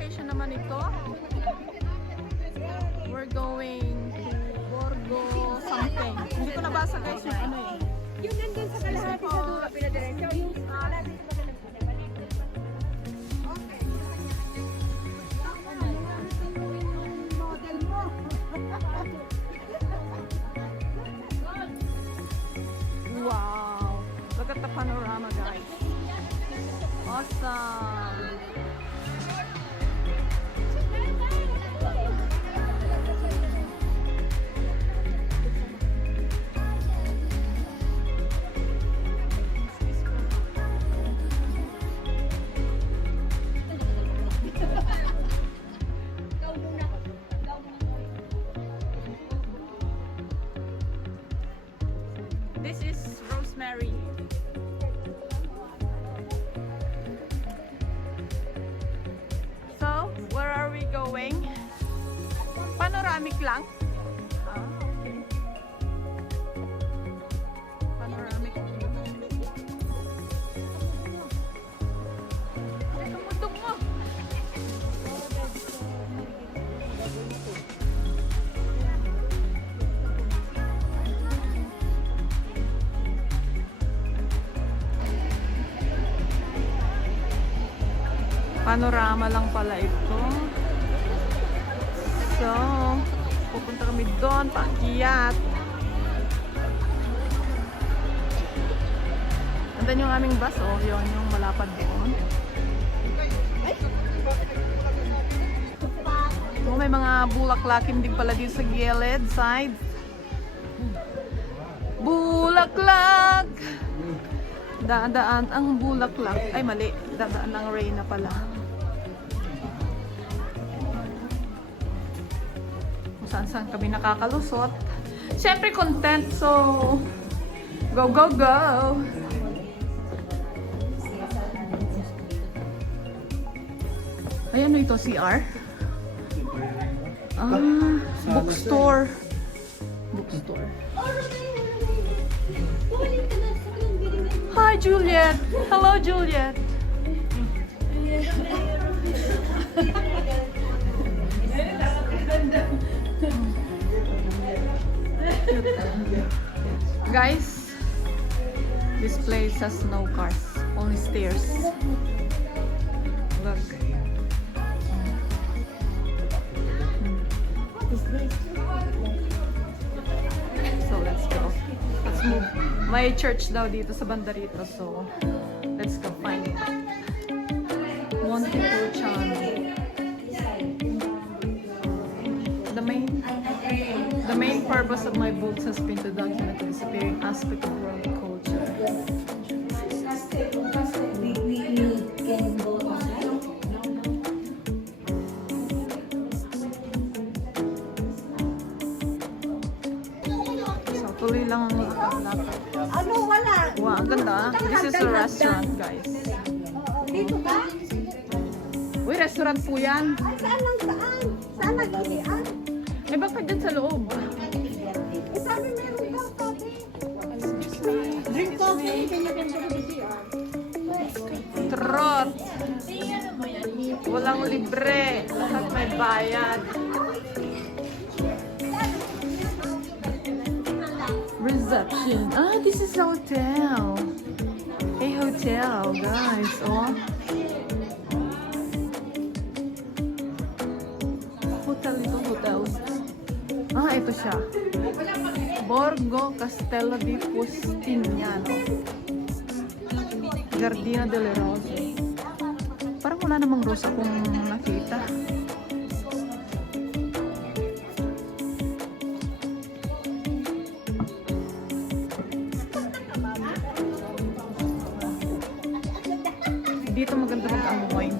location naman ito? We're going to Borgo something. Hindi ko nabasa guys yung ano eh. Yung nandun sa kalahati sa dulo, pinadiretso. Yung kalahati sa kalahati. Model mo. Wow! Look at the panorama guys. Awesome! This is Rosemary. So, where are we going? Panoramic lang? Ah, okay. Panoramic view. Ay, tumutog mo! Panorama lang pala ito. So, pupunta kami doon, paakyat. Andan yung aming bus, oh, yun, yung malapad doon. So, may mga bulaklakin din pala dito sa gilid, side. Bulaklak! Dadaan ang bulaklak. Ay, mali. Dadaan ang Reyna pala. Kung saan-saan kami nakakalusot. Siyempre, content. So, go, go, go! Ay, ano ito? CR? Ah, bookstore. Bookstore. Hi, Juliet. Hello, Juliet. Guys, this place has no cars, only stairs. Look. So let's go. Let's move. May church daw dito sa banda rito, so let's go find it. Montepulciano. The main purpose of my books has been to document the disappearing aspect of world culture. So tuloy lang ang lakad. Ano, wala. Wow, ang ganda. This is a restaurant, guys. Dito ba? Uy, restaurant po yan. Ay, saan lang saan? Saan nag-inian? Eh, bakit dyan sa loob? Eh, sabi meron daw coffee. Drink coffee. Trot. Walang libre. Lahat may bayad. Reception. Ah, this is a hotel. A hotel, guys. Oh. Hotel ito, hotel. Ah, ito siya. Borgo Castello di Pustignano. Giardino delle Rose. Parang wala namang rose akong nakita. Dito maganda mag-amoy.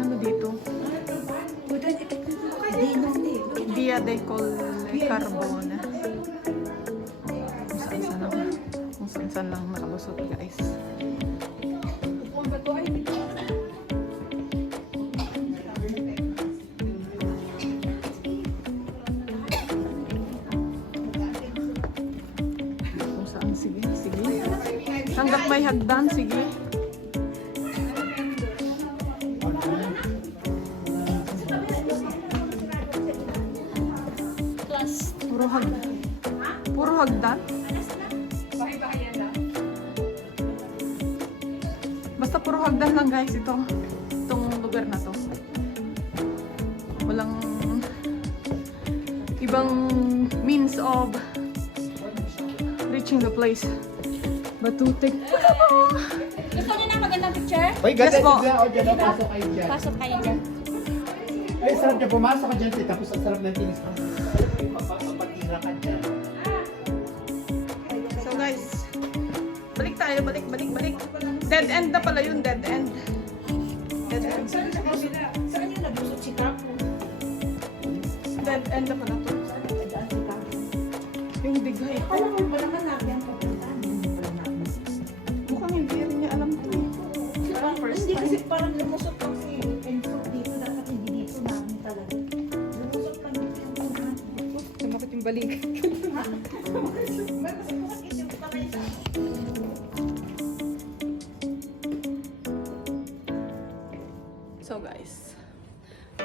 Ano dito? Via dei Colle Carbone. Kung saan lang nakalusot, guys. Hanggat may hagdan, sige. Puro hagdan. Puro hagdan? Basta puro hagdan lang guys itong lugar na to. Walang ibang means of reaching the place. But to take... Gusto niyo na magandang picture? Uy, Yes ganda po. sila. O, dyan na, pasok kayo dyan. Pasok kayo dyan. Ay, sarap dyan. Pumasok ka dyan, tapos ang sarap ng tinis. Pag-ira ka dyan. So guys, balik tayo, balik. Dead end na pala yun, dead end. Dead end. Saan yung nabusot si Kapo? Dead end na pala to. Yung dighay. Alam mo, wala ka nabi ang pupuntahan. Mukhang hindi rin niya alam to eh. Parang first Hindi kasi time. parang lumusot lang si Enzo dito. Dapat hindi dito namin talaga. Lumusot lang dito yung pupuntahan. Sumakit yung balik. May masakit yung kamay sa So guys,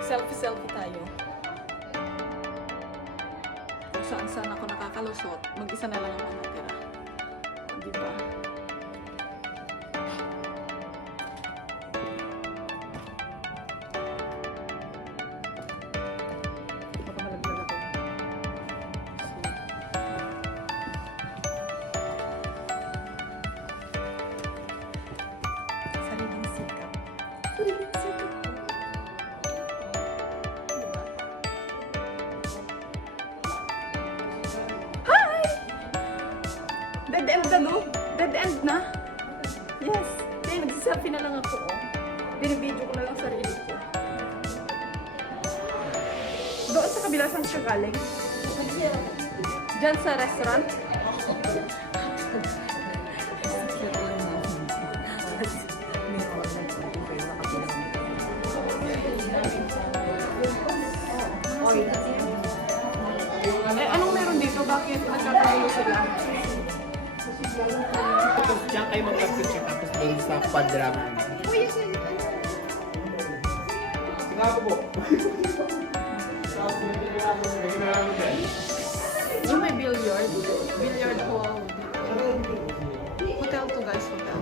selfie tayo. Kung saan ako nakakalusot, mag-isa na lang ako natira. Diba? Baka malaglag ako. Sariling sikat. Sariling sikat. Diba? Dead end na, no? Dead end na? Yes. Kaya nagsiselfie na lang ako, oh. Binibidyo ko na lang sarili ko. Doon sa kabila, saan siya galing? Diyan sa restaurant? Eh, anong meron dito? Bakit nagkakagulo sila? Tapos dyan kayo magpapicture, tapos doon sa quadrant. Nga po. Yung may billiard. Billiard hall. Hotel to guys, hotel.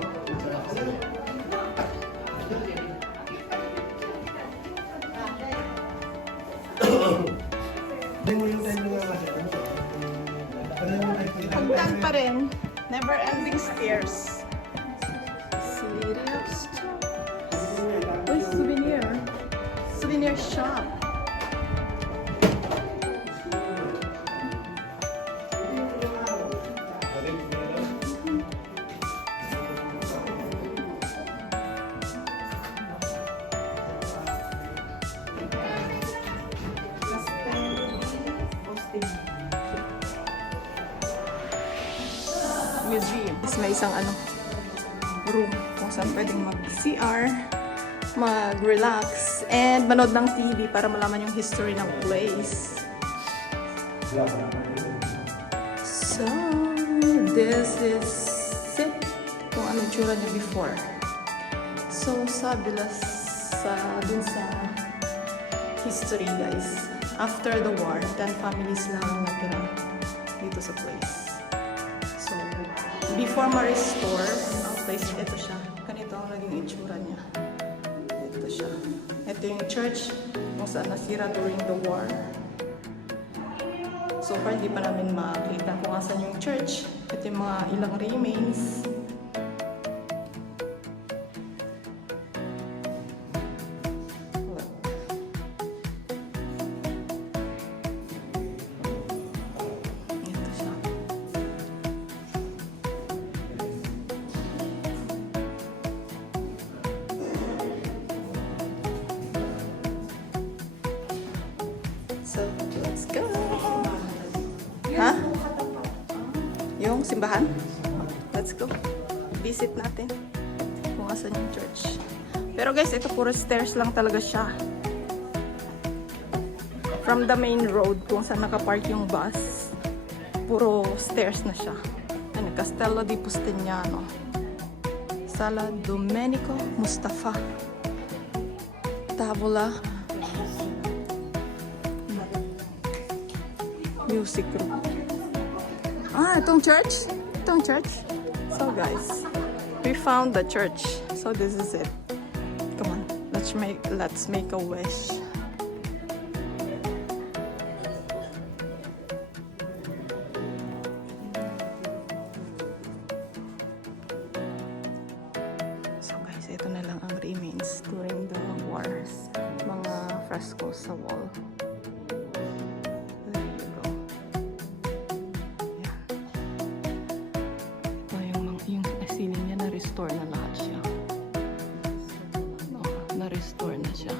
Hagdan pa rin. Never ending stairs. City of Stars. Uy, souvenir. Souvenir shop. Museum. Is may isang room kung saan pwedeng mag-CR, mag-relax, and manood ng TV para malaman yung history ng place. So, this is it. Kung ano tsura niya before. So, sabi dun sa history guys. After the war, 10 families lang ang natira dito sa place. So, before ma-restore ang place, ito siya. Ganito ang naging itsura niya. Ito siya. Ito yung church kung saan nasira during the war. So far, hindi pa namin makita kung asan yung church. Ito yung mga ilang remains. Ito siya. So, let's go! Ha? Yung simbahan? Let's go. Visit natin kung asan yung church. Pero guys, ito puro stairs lang talaga siya. From the main road kung saan nakapark yung bus, puro stairs na siya. Ano, Castello di Pustignano. Sala Domenico Mustafa. Tabula Music Group. Ah, itong church? Itong church? So guys, we found the church. So this is it. Come on, let's make a wish. So guys, ito na lang ang remains during the wars. Mga frescoes sa wall. There you go. Yan. Ito yung ceiling niya, na-restore na lahat siya. No, na-restore na siya.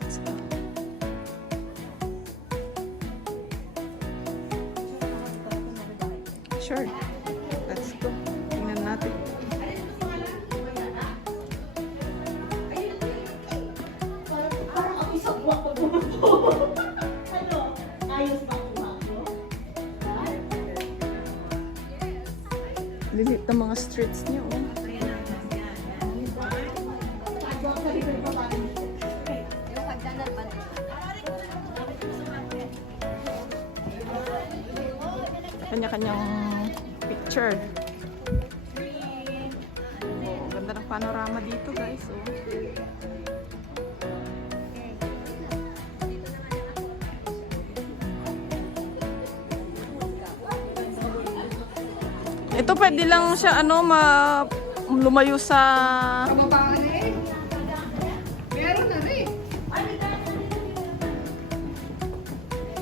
Let's go. Sure. Let's go. Tingnan natin. Parang ako sa buwak ko. Ano? Ayos na ako. Lilit ng mga streets niyo. Oh. Kanya-kanyang picture. Oh, ganda ng panorama dito, guys. Oh. Ito pwede lang siya lumayo sa Meron na rin.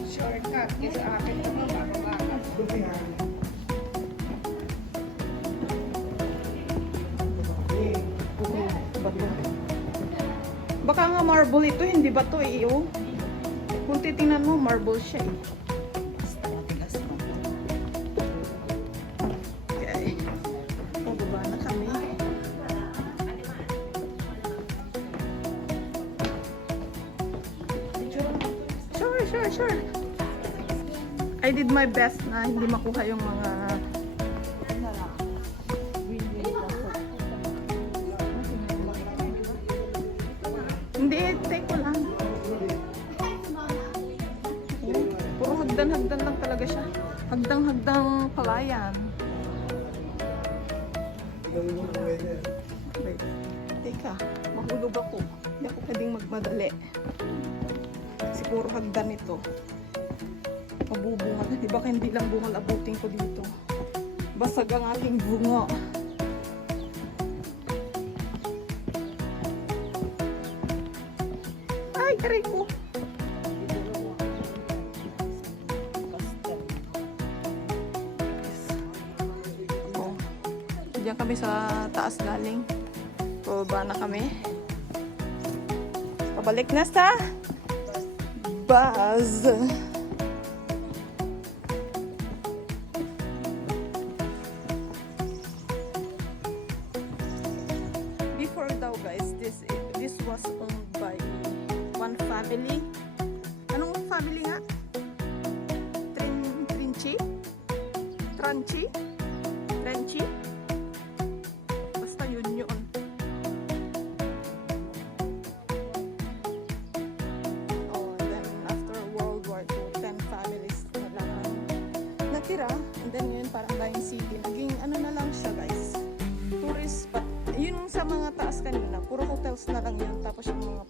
Shortcut. Kasi akin ito mga baka nga marble ito, hindi ba to eh, oh. Kung titingnan mo, marble siya eh. Okay. Pababa na kami. Sure. I did my best na hindi makuha yung mga hindi, take ko lang. Puro hagdan-hagdan lang talaga siya. Hagdang-hagdang palayan. Wait. Teka, mahulog ako. Hindi ako pwedeng magmadali. Kasi puro hagdan ito. Mabubunga na. Di ba kaya hindi lang bungal abutin ko dito? Basag ang aking bunga. Ay, karay ko. Oh. Diyan kami sa taas galing. Pababa na kami. Pabalik na sa bus. Before daw guys, this was owned by one family. Anong family nga? Trenchi? Basta yun. Oh, then after World War II, 10 families na lang ang natira. And then yun, parang Line City. Naging ano na lang siya guys. Tourist spot. Yun sa mga taas kanina, puro hotels na lang yun. Tapos yung mga